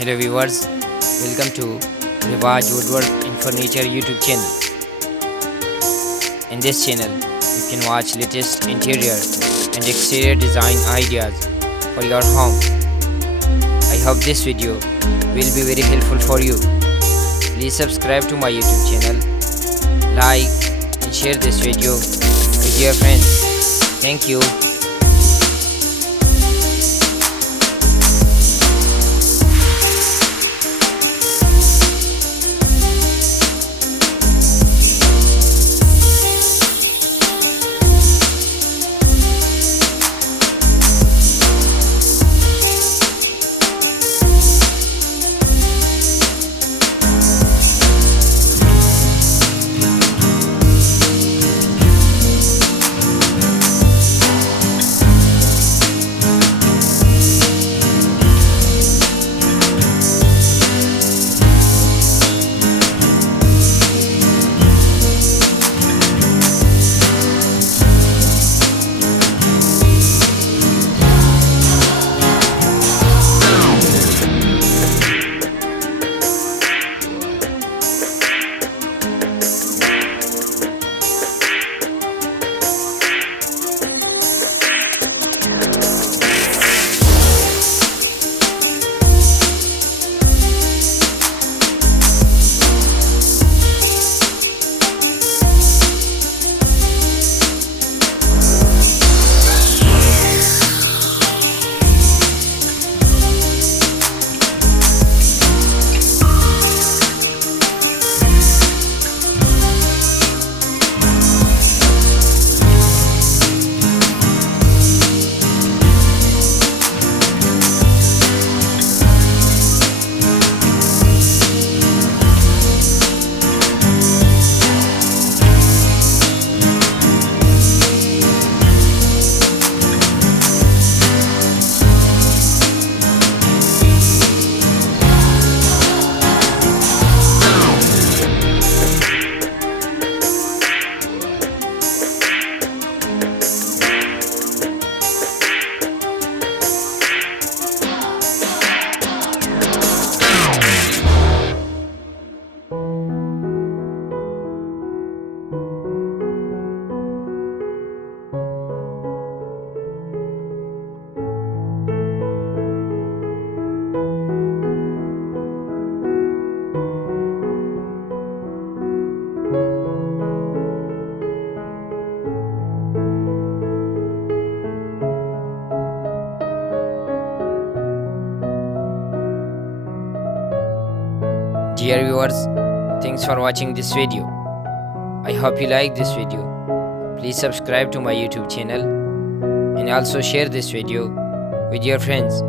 Hello viewers, welcome to Rivaj Woodwork and Furniture YouTube channel. In this channel, you can watch latest interior and exterior design ideas for your home. I hope this video will be very helpful for you. Please subscribe to my YouTube channel, like and share this video with your friends. Thank you. Dear viewers, thanks for watching this video. I hope you like this video. Please subscribe to my YouTube channel and also share this video with your friends.